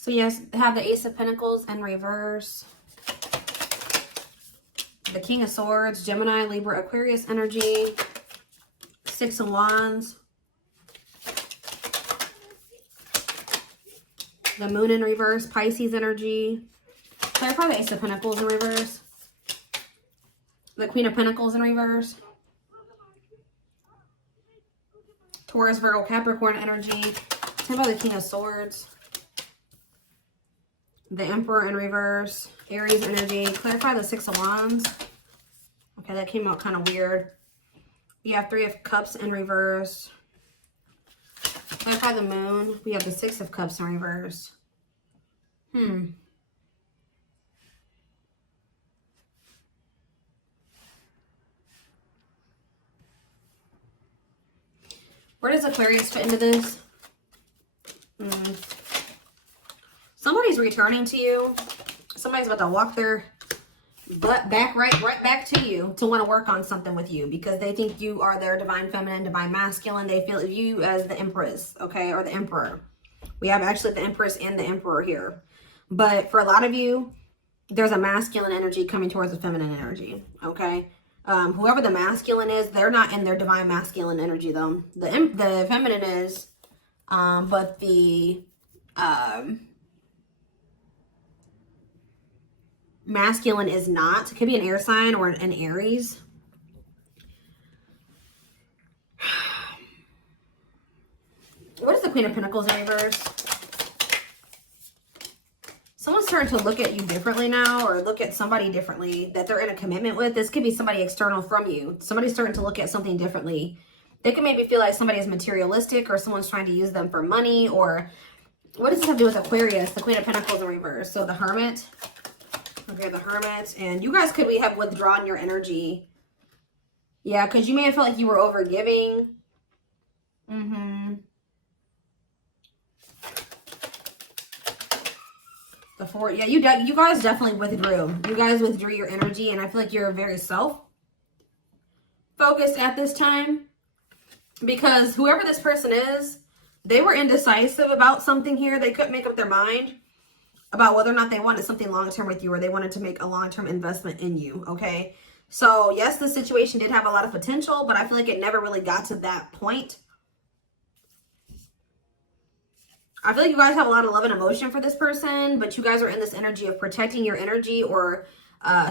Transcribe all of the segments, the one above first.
So yes, have the Ace of Pentacles in reverse. The King of Swords, Gemini, Libra, Aquarius energy. Six of Wands. The Moon in reverse, Pisces energy. Clarify the Ace of Pentacles in reverse. The Queen of Pentacles in reverse. Taurus, Virgo, Capricorn energy. Clarify the King of Swords. The Emperor in reverse. Aries energy. Clarify the Six of Wands. Okay, that came out kind of weird. You have Three of Cups in reverse. Clarify the Moon. We have the Six of Cups in reverse. Where does Aquarius fit into this? Somebody's returning to you. Somebody's about to walk their butt back, right back to you to want to work on something with you because they think you are their divine feminine, divine masculine. They feel you as the Empress, okay, or the Emperor. We have actually the Empress and the Emperor here. But for a lot of you, there's a masculine energy coming towards a feminine energy, okay? Whoever the masculine is, they're not in their divine masculine energy, though. The feminine is, but the masculine is not. It could be an air sign or an Aries. What is the Queen of Pentacles in reverse? Someone's starting to look at you differently now, or look at somebody differently that they're in a commitment with. This could be somebody external from you. Somebody's starting to look at something differently. They can maybe feel like somebody is materialistic, or someone's trying to use them for money, or what does this have to do with Aquarius? The Queen of Pentacles in reverse. So the Hermit. Okay, the Hermit. And you guys could have withdrawn your energy. Yeah, because you may have felt like you were overgiving. The Four. Yeah, you guys definitely withdrew. You guys withdrew your energy, and I feel like you're very self-focused at this time. Because whoever this person is, they were indecisive about something here. They couldn't make up their mind about whether or not they wanted something long-term with you, or they wanted to make a long-term investment in you, okay? So, yes, the situation did have a lot of potential, but I feel like it never really got to that point. I feel like you guys have a lot of love and emotion for this person, but you guys are in this energy of protecting your energy or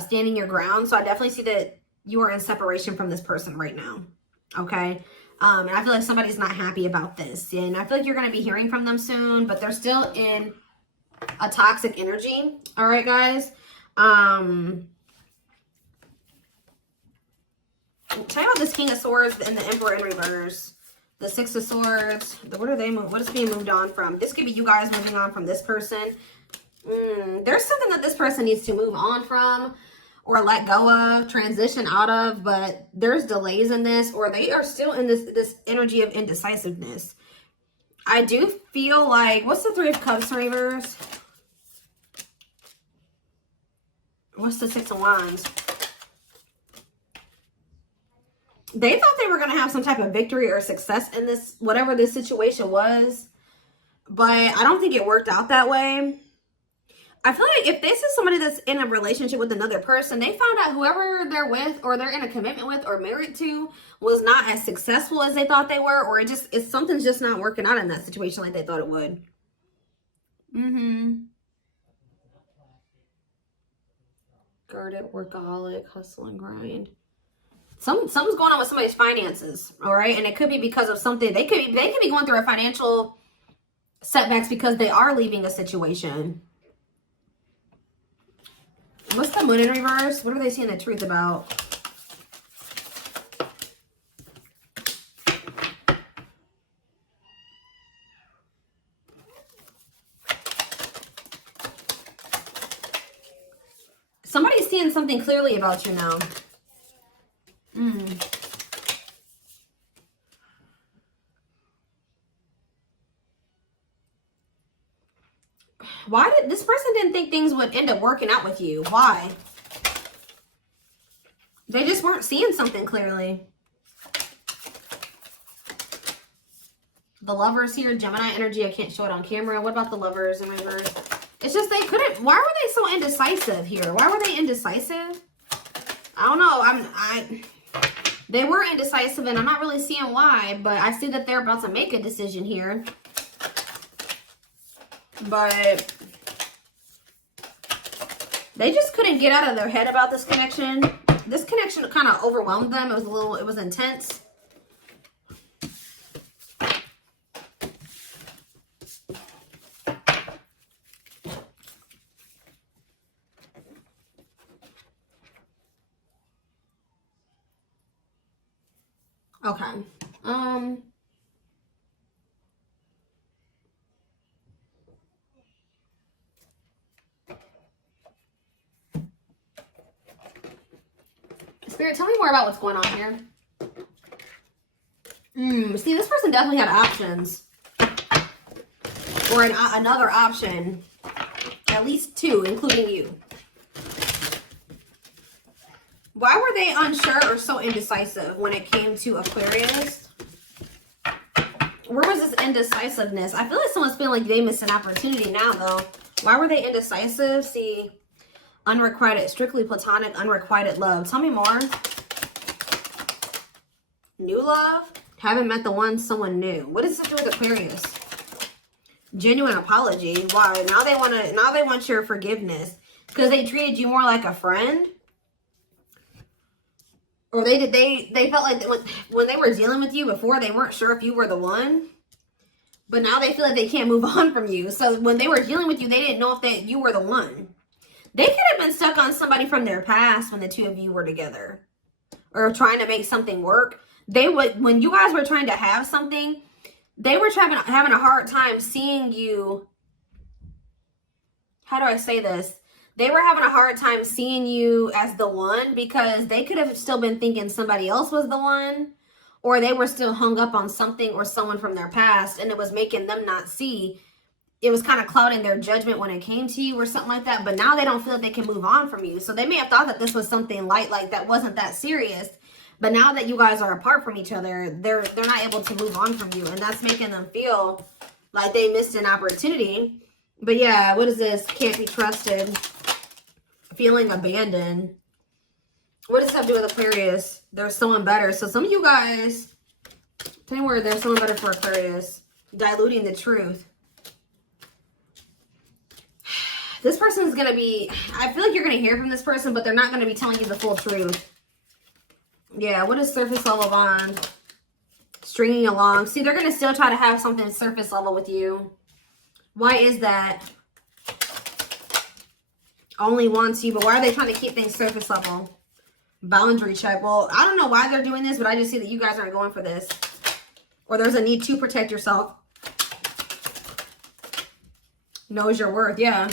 standing your ground. So, I definitely see that you are in separation from this person right now, okay? And I feel like somebody's not happy about this. And I feel like you're going to be hearing from them soon, but they're still in a toxic energy. All right, guys. Tell me about this King of Swords and the Emperor in reverse. The Six of Swords. What is being moved on from? This could be you guys moving on from this person. There's something that this person needs to move on from, or let go of, transition out of, but there's delays in this, or they are still in this energy of indecisiveness. I do feel like, what's the Three of Cups in reverse? What's the Six of Wands? They thought they were going to have some type of victory or success in this, whatever this situation was. But I don't think it worked out that way. I feel like if this is somebody that's in a relationship with another person, they found out whoever they're with, or they're in a commitment with, or married to, was not as successful as they thought they were, or something's just not working out in that situation like they thought it would. Guarded, workaholic, hustle and grind. Something's going on with somebody's finances, all right? And it could be because of something. They could be going through a financial setbacks because they are leaving a situation. What's the Moon in reverse? What are they seeing the truth about? Somebody's seeing something clearly about you now. Why did this person didn't think things would end up working out with you? Why? They just weren't seeing something clearly. The Lovers here, Gemini energy. I can't show it on camera. What about the Lovers in reverse? It's just they couldn't. Why were they so indecisive here? Why were they indecisive? I don't know. They were indecisive, and I'm not really seeing why. But I see that they're about to make a decision here. But they just couldn't get out of their head about this connection. This connection kind of overwhelmed them. It was intense. Okay. Spirit, tell me more about what's going on here. See, this person definitely had options. Or another option. At least two, including you. Why were they unsure or so indecisive when it came to Aquarius? Where was this indecisiveness? I feel like someone's feeling like they missed an opportunity now, though. Why were they indecisive? See, unrequited, strictly platonic, unrequited love. Tell me more. New love? Haven't met the one, someone new. What does this do with Aquarius? Genuine apology. Why? Now they want your forgiveness because they treated you more like a friend. Or they felt like when they were dealing with you before, they weren't sure if you were the one. But now they feel like they can't move on from you. So when they were dealing with you, they didn't know if you were the one. They could have been stuck on somebody from their past when the two of you were together. Or trying to make something work. When you guys were trying to have something, they were having a hard time seeing you. How do I say this? They were having a hard time seeing you as the one because they could have still been thinking somebody else was the one, or they were still hung up on something or someone from their past, and it was making them not see. It was kind of clouding their judgment when it came to you or something like that. But now they don't feel like they can move on from you. So they may have thought that this was something light, like that wasn't that serious. But now that you guys are apart from each other, they're not able to move on from you, and that's making them feel like they missed an opportunity. But yeah, what is this? Can't be trusted. Feeling abandoned. What does that have to do with Aquarius? There's someone better. So some of you guys, tell me where there's someone better for Aquarius. Diluting the truth. This person is going to be, I feel like you're going to hear from this person, but they're not going to be telling you the full truth. Yeah, what is surface level bond? Stringing along. See, they're going to still try to have something surface level with you. Why is that? Only wants you, but why are they trying to keep things surface level? Boundary check. Well, I don't know why they're doing this, but I just see that you guys aren't going for this. Or there's a need to protect yourself. Knows your worth, yeah.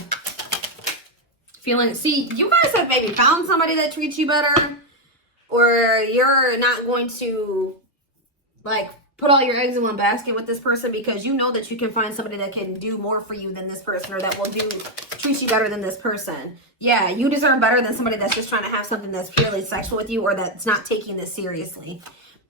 Feeling, see, you guys have maybe found somebody that treats you better. Or you're not going to, like, put all your eggs in one basket with this person because you know that you can find somebody that can do more for you than this person, or that will treat you better than this person. Yeah, you deserve better than somebody that's just trying to have something that's purely sexual with you, or that's not taking this seriously.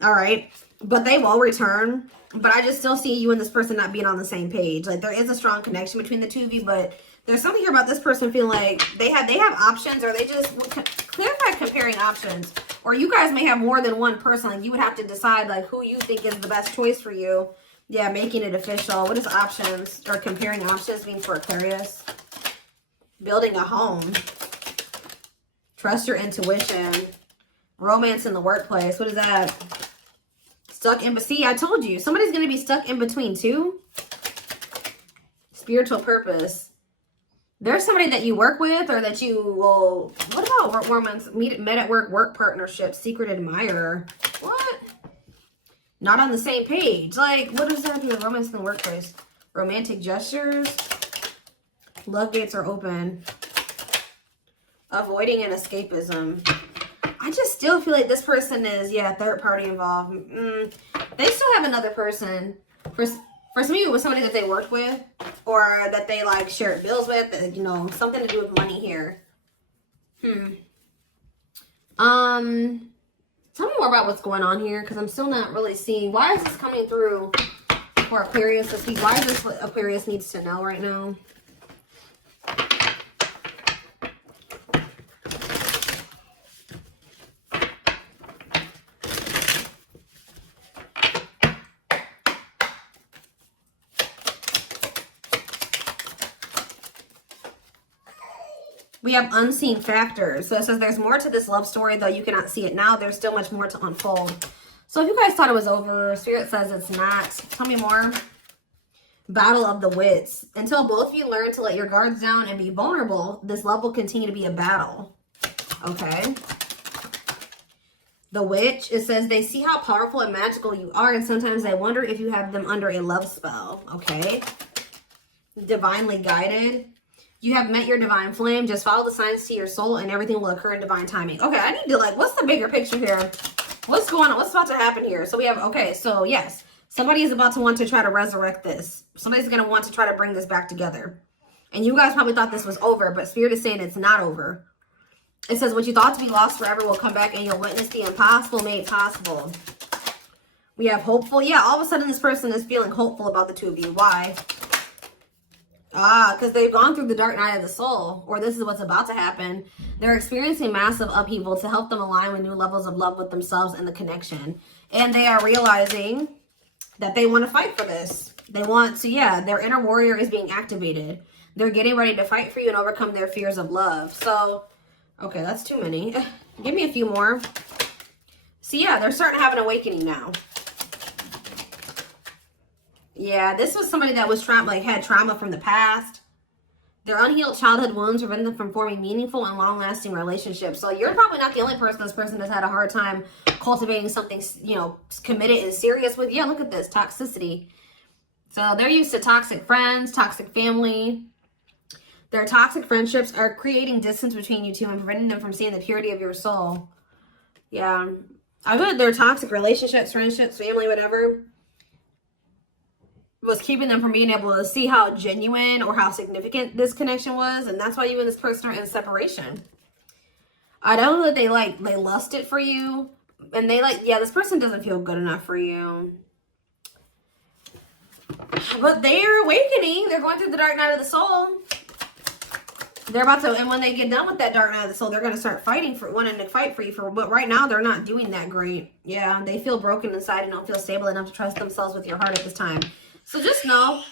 All right, but they will return. But I just still see you and this person not being on the same page. Like, there is a strong connection between the two of you, but there's something here about this person feeling like they have options, or they just clarify comparing options. Or you guys may have more than one person. Like, you would have to decide, like, who you think is the best choice for you. Yeah, making it official. What does options or comparing options mean for Aquarius? Building a home. Trust your intuition. Romance in the workplace. What is that? Stuck in, see, I told you. Somebody's going to be stuck in between two. Spiritual purpose. There's somebody that you work with, or that you will, what about romance? Met at work partnership, secret admirer. What? Not on the same page. Like, what does that have to do with romance in the workplace? Romantic gestures. Love gates are open. Avoiding an escapism. I just still feel like this person is, yeah, third party involved. They still have another person. For some of you, it was somebody that they worked with, or that they, like, shared bills with, you know, something to do with money here. Tell me more about what's going on here, because I'm still not really seeing. Why is this coming through for Aquarius. Let's see, why is this what Aquarius needs to know right now? We have unseen factors. So it says there's more to this love story, though you cannot see it now. There's still much more to unfold. So if you guys thought it was over, Spirit says it's not. Tell me more. Battle of the wits. Until both of you learn to let your guards down and be vulnerable, this love will continue to be a battle. Okay. The witch, it says they see how powerful and magical you are, and sometimes they wonder if you have them under a love spell. Okay. Divinely guided. You have met your divine flame. Just follow the signs to your soul and everything will occur in divine timing. Okay, I need to like, what's the bigger picture here? What's going on? What's about to happen here? So we have, okay, so yes, somebody is about to want to try to resurrect this. Somebody's going to want to try to bring this back together. And you guys probably thought this was over, but Spirit is saying it's not over. It says what you thought to be lost forever will come back and you'll witness the impossible made possible. We have hopeful. Yeah, all of a sudden this person is feeling hopeful about the two of you. Why? Because they've gone through the dark night of the soul, or this is what's about to happen. They're experiencing massive upheaval to help them align with new levels of love with themselves and the connection. And they are realizing that they want to fight for this. They want to, yeah, their inner warrior is being activated. They're getting ready to fight for you and overcome their fears of love. So, okay, that's too many. Give me a few more. So, yeah, they're starting to have an awakening now. Yeah, this was somebody that was had trauma from the past. Their unhealed childhood wounds prevent them from forming meaningful and long-lasting relationships. So you're probably not the only person this person has had a hard time cultivating something, you know, committed and serious with. Yeah, look at this, toxicity. So they're used to toxic friends, toxic family. Their toxic friendships are creating distance between you two and preventing them from seeing the purity of your soul. Yeah, I bet their toxic relationships, friendships, family, whatever, was keeping them from being able to see how genuine or how significant this connection was. And that's why you and this person are in separation. I don't know that they lusted for you. And yeah, this person doesn't feel good enough for you. But they're awakening. They're going through the dark night of the soul. They're about to, and when they get done with that dark night of the soul, they're going to start wanting to fight for you. But right now, they're not doing that great. Yeah, they feel broken inside and don't feel stable enough to trust themselves with your heart at this time. So just know,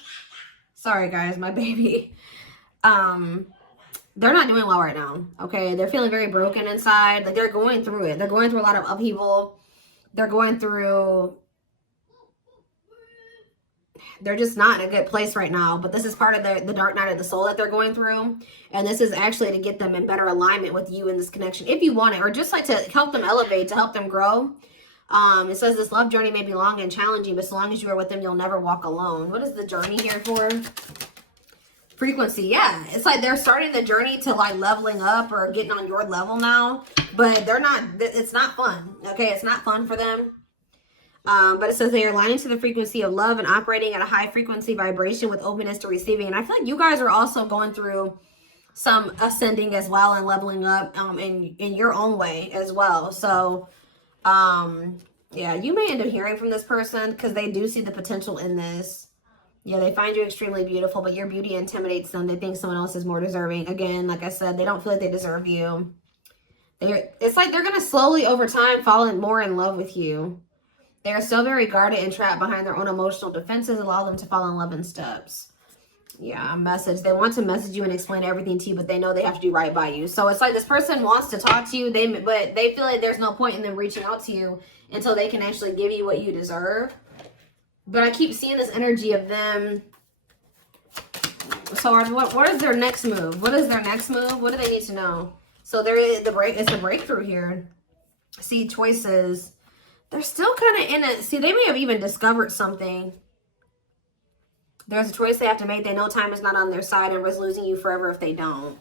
sorry guys, my baby, they're not doing well right now, okay? They're feeling very broken inside. Like, they're going through it. They're going through a lot of upheaval. They're just not in a good place right now. But this is part of the dark night of the soul that they're going through. And this is actually to get them in better alignment with you in this connection, if you want it, or just like to help them elevate, to help them grow. It says this love journey may be long and challenging, but so long as you are with them, you'll never walk alone. What is the journey here for? Frequency. Yeah, it's like they're starting the journey to like leveling up or getting on your level now, but they're not, it's not fun. Okay, it's not fun for them. But it says they are aligning to the frequency of love and operating at a high frequency vibration with openness to receiving. And I feel like you guys are also going through some ascending as well and leveling up in your own way as well. So yeah, you may end up hearing from this person because they do see the potential in this. Yeah, they find you extremely beautiful, but your beauty intimidates them. They think someone else is more deserving. Again, like I said, they don't feel like they deserve you. It's like they're going to slowly over time fall more in love with you. They are still very guarded and trapped behind their own emotional defenses. Allow them to fall in love in steps. Yeah, message. They want to message you and explain everything to you, but they know they have to do right by you. So it's like this person wants to talk to you, but they feel like there's no point in them reaching out to you until they can actually give you what you deserve. But I keep seeing this energy of them. So what is their next move? What is their next move? What do they need to know? So it's a breakthrough here. See, choices. They're still kind of in it. See, they may have even discovered something. There's a choice they have to make. They know time is not on their side and risk losing you forever if they don't.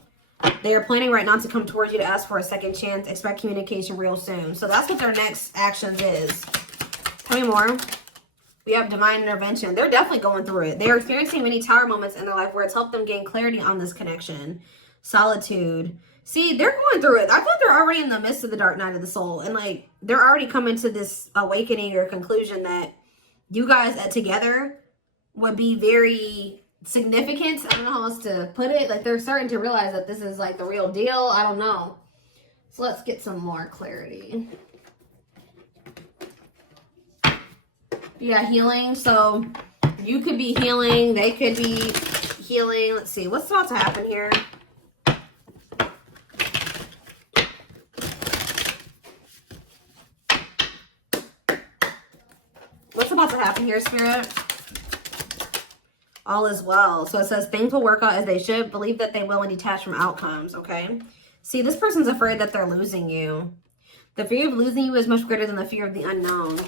They are planning right now to come towards you to ask for a second chance. Expect communication real soon. So that's what their next actions is. Tell me more. We have divine intervention. They're definitely going through it. They are experiencing many tower moments in their life where it's helped them gain clarity on this connection. Solitude. See, they're going through it. I feel like they're already in the midst of the dark night of the soul. And like, they're already coming to this awakening or conclusion that you guys together would be very significant. I don't know how else to put it. Like, they're starting to realize that this is like the real deal. I don't know. So let's get some more clarity. Yeah, healing. So you could be healing. They could be healing. Let's see. What's about to happen here? What's about to happen here, Spirit? All is well. So it says things will work out as they should. Believe that they will and detach from outcomes, okay? See, this person's afraid that they're losing you. The fear of losing you is much greater than the fear of the unknown.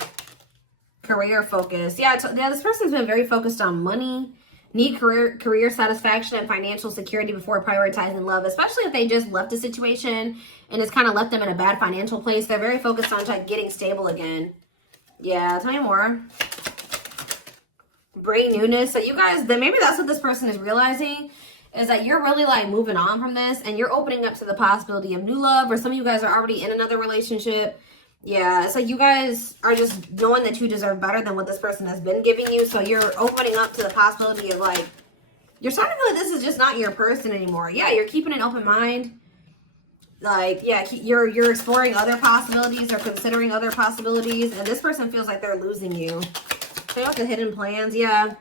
Career focus. Yeah, this person's been very focused on money, need career satisfaction and financial security before prioritizing love, especially if they just left a situation and it's kind of left them in a bad financial place. They're very focused on like getting stable again. Yeah, tell me more. Brain newness. So you guys, then maybe that's what this person is realizing, is that you're really like moving on from this and you're opening up to the possibility of new love, or some of you guys are already in another relationship. Yeah, so you guys are just knowing that you deserve better than what this person has been giving you. So you're opening up to the possibility of like, you're starting to feel like this is just not your person anymore. Yeah, you're keeping an open mind. Like, yeah, you're exploring other possibilities or considering other possibilities. And this person feels like they're losing you. They have the hidden plans. Yeah.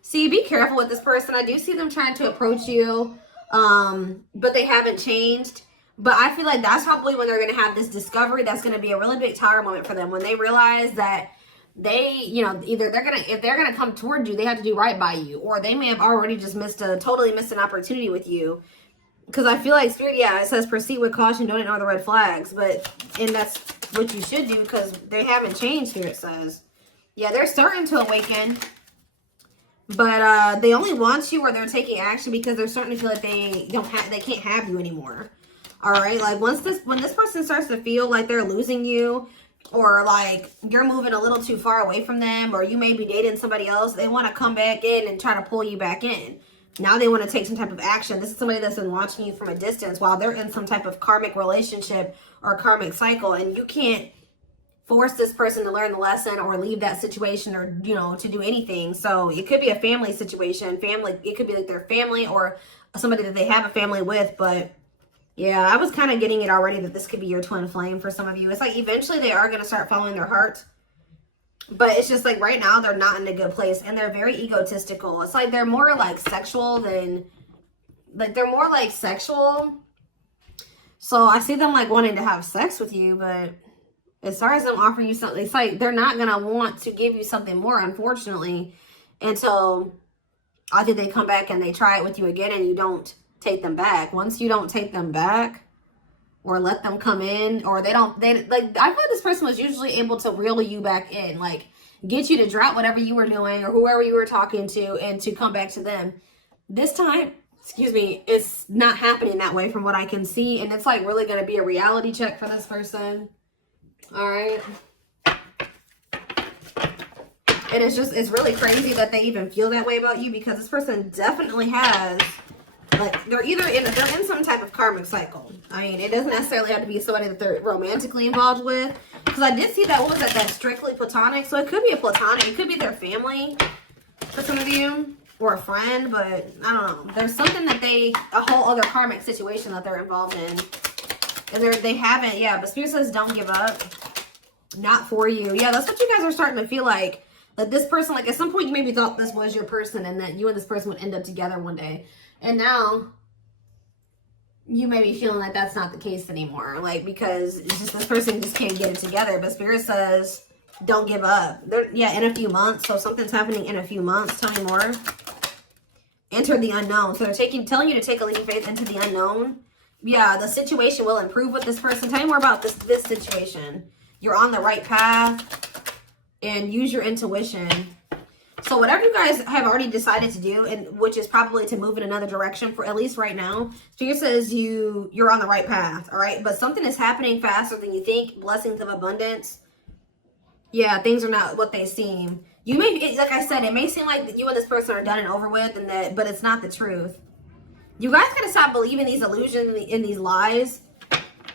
See, be careful with this person. I do see them trying to approach you, but they haven't changed. But I feel like that's probably when they're going to have this discovery. That's going to be a really big tower moment for them, when they realize that they, you know, either if they're going to come toward you, they have to do right by you, or they may have already just totally missed an opportunity with you. Because I feel like Spirit, yeah, it says proceed with caution, don't ignore the red flags. And that's what you should do, because they haven't changed here, it says. Yeah, they're starting to awaken. But they only want you, or they're taking action because they're starting to feel like they can't have you anymore. All right, like when this person starts to feel like they're losing you, or like you're moving a little too far away from them, or you may be dating somebody else, they want to come back in and try to pull you back in. Now they want to take some type of action. This is somebody that's been watching you from a distance while they're in some type of karmic relationship or karmic cycle, and you can't force this person to learn the lesson or leave that situation, or, you know, to do anything. So it could be a family situation, it could be like their family or somebody that they have a family with. But yeah, I was kind of getting it already that this could be your twin flame for some of you. It's like eventually they are going to start following their heart. But it's just like right now they're not in a good place, and they're very egotistical. It's like they're more like sexual than, like they're more like sexual. So I see them like wanting to have sex with you, but as far as them offering you something, it's like they're not going to want to give you something more, unfortunately, until either they come back and they try it with you again and you don't take them back. Once you don't take them back or let them come in, or they like, I feel like this person was usually able to reel you back in, like get you to drop whatever you were doing or whoever you were talking to and to come back to them. This time, excuse me, it's not happening that way from what I can see. And it's like really going to be a reality check for this person. All right. And it's really crazy that they even feel that way about you, because this person definitely has, like, they're in some type of karmic cycle. I mean, it doesn't necessarily have to be somebody that they're romantically involved with, because I did see that, what was that strictly platonic. So it could be a platonic, it could be their family for some of you, or a friend, but I don't know. There's something that a whole other karmic situation that they're involved in. And they haven't, yeah, but Spirit says don't give up. Not for you. Yeah, that's what you guys are starting to feel like. That this person, like at some point you maybe thought this was your person and that you and this person would end up together one day. And now you may be feeling like that's not the case anymore. Like, because it's just this person just can't get it together. But Spirit says don't give up. Yeah, in a few months. So something's happening in a few months. Tell me more. Enter the unknown. So they're telling you to take a leap of faith into the unknown. Yeah, the situation will improve with this person. Tell me more about this situation. You're on the right path. And use your intuition. So whatever you guys have already decided to do, and which is probably to move in another direction for at least right now, Spirit says you're on the right path, all right? But something is happening faster than you think. Blessings of abundance. Yeah, things are not what they seem. You may, like I said, it may seem like you and this person are done and over with, but it's not the truth. You guys gotta stop believing these illusions and these lies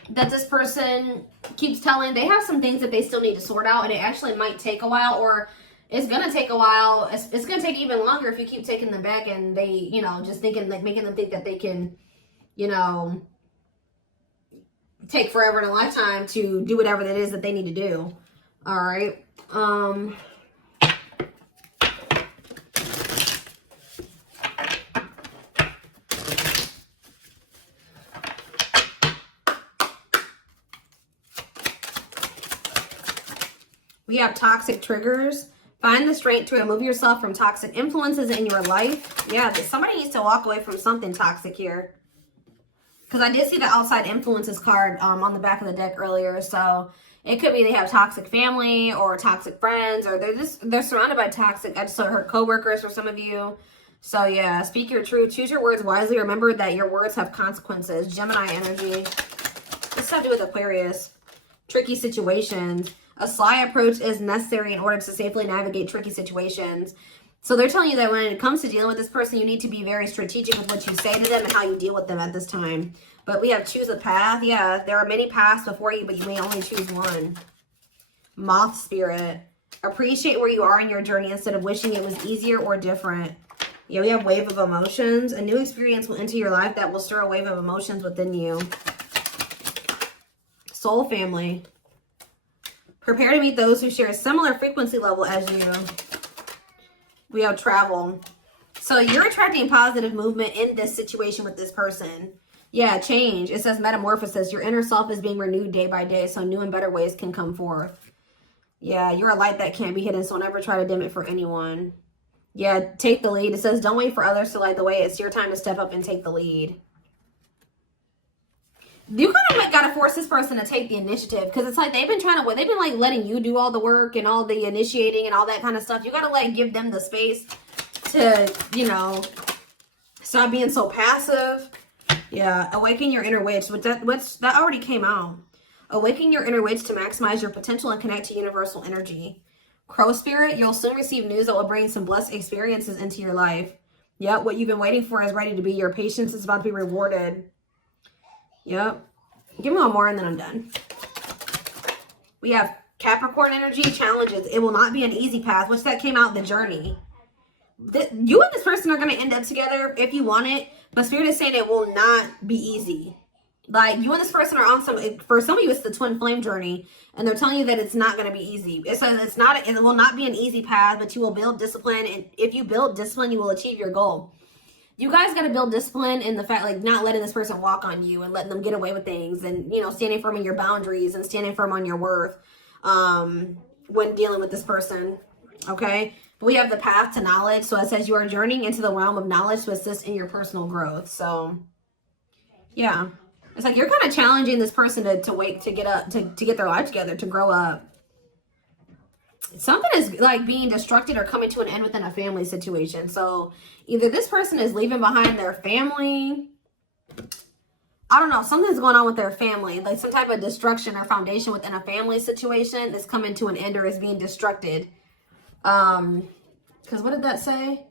that this person keeps telling. They have some things that they still need to sort out, and it actually might take a while, or It's going to take a while. It's going to take even longer if you keep taking them back and they, you know, just thinking, like, making them think that they can, you know, take forever and a lifetime to do whatever it is that they need to do. All right. We have toxic triggers. Find the strength to remove yourself from toxic influences in your life. Yeah, somebody needs to walk away from something toxic here. Because I did see the outside influences card on the back of the deck earlier. So it could be they have toxic family or toxic friends, or they're surrounded by toxic. I just heard coworkers for some of you. So yeah, speak your truth. Choose your words wisely. Remember that your words have consequences. Gemini energy. This has to do with Aquarius. Tricky situations. A sly approach is necessary in order to safely navigate tricky situations. So they're telling you that when it comes to dealing with this person, you need to be very strategic with what you say to them and how you deal with them at this time. But we have choose a path. Yeah, there are many paths before you, but you may only choose one. Moth spirit. Appreciate where you are in your journey instead of wishing it was easier or different. Yeah, we have wave of emotions. A new experience will enter your life that will stir a wave of emotions within you. Soul family. Prepare to meet those who share a similar frequency level as you. We have travel. So you're attracting positive movement in this situation with this person. Yeah, change. It says metamorphosis. Your inner self is being renewed day by day, so new and better ways can come forth. Yeah, you're a light that can't be hidden, so never try to dim it for anyone. Yeah, take the lead. It says don't wait for others to light the way. It's your time to step up and take the lead. You kind of got to force this person to take the initiative, because it's like they've been like letting you do all the work and all the initiating and all that kind of stuff. You got to like give them the space to, you know, stop being so passive. Yeah, awaken your inner witch. That already came out. Awaken your inner witch to maximize your potential and connect to universal energy. Crow spirit, you'll soon receive news that will bring some blessed experiences into your life. Yep, what you've been waiting for is ready to be. Your patience is about to be rewarded. Yep. Give me one more and then I'm done. We have Capricorn energy, challenges. It will not be an easy path. What's that came out? The journey. You and this person are going to end up together if you want it. But Spirit is saying it will not be easy. Like, you and this person are on for some of you, it's the twin flame journey. And they're telling you that it's not going to be easy. It says it will not be an easy path, but you will build discipline. And if you build discipline, you will achieve your goal. You guys got to build discipline in the fact, like, not letting this person walk on you and letting them get away with things, and, you know, standing firm in your boundaries and standing firm on your worth when dealing with this person. Okay. But we have the path to knowledge. So it says you are journeying into the realm of knowledge to assist in your personal growth. So yeah, it's like you're kind of challenging this person to get up, to get their life together, to grow up. Something is like being destructed or coming to an end within a family situation. So either this person is leaving behind their family. I don't know. Something's going on with their family. Like some type of destruction or foundation within a family situation is coming to an end or is being destructed. Because what did that say?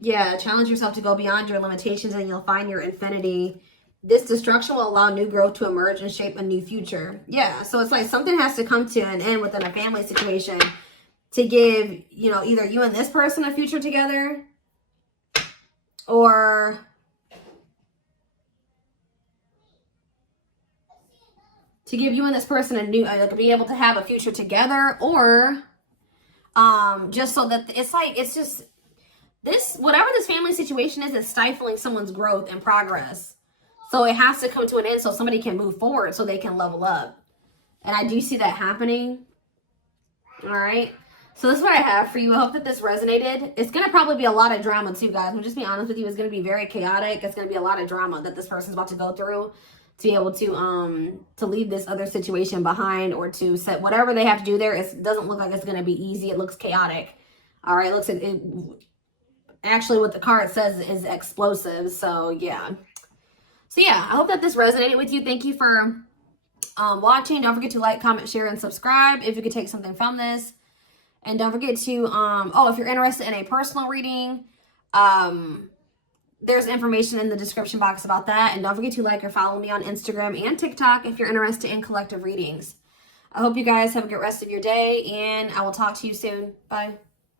Yeah, challenge yourself to go beyond your limitations and you'll find your infinity. This destruction will allow new growth to emerge and shape a new future. Yeah, so it's like something has to come to an end within a family situation to give, you know, either you and this person a future together, or to give you and this person a new, like, be able to have a future together, or just so that it's like, it's just this, whatever this family situation is stifling someone's growth and progress. So it has to come to an end so somebody can move forward, so they can level up. And I do see that happening. All right. So this is what I have for you. I hope that this resonated. It's going to probably be a lot of drama too, guys. I'm just being honest with you. It's going to be very chaotic. It's going to be a lot of drama that this person's about to go through to be able to leave this other situation behind, or to set whatever they have to do there. It doesn't look like it's going to be easy. It looks chaotic. All right. Actually, what the card says is explosive. So yeah. So yeah, I hope that this resonated with you. Thank you for watching. Don't forget to like, comment, share, and subscribe if you could take something from this. And don't forget to, if you're interested in a personal reading, there's information in the description box about that. And don't forget to like or follow me on Instagram and TikTok if you're interested in collective readings. I hope you guys have a good rest of your day, and I will talk to you soon. Bye.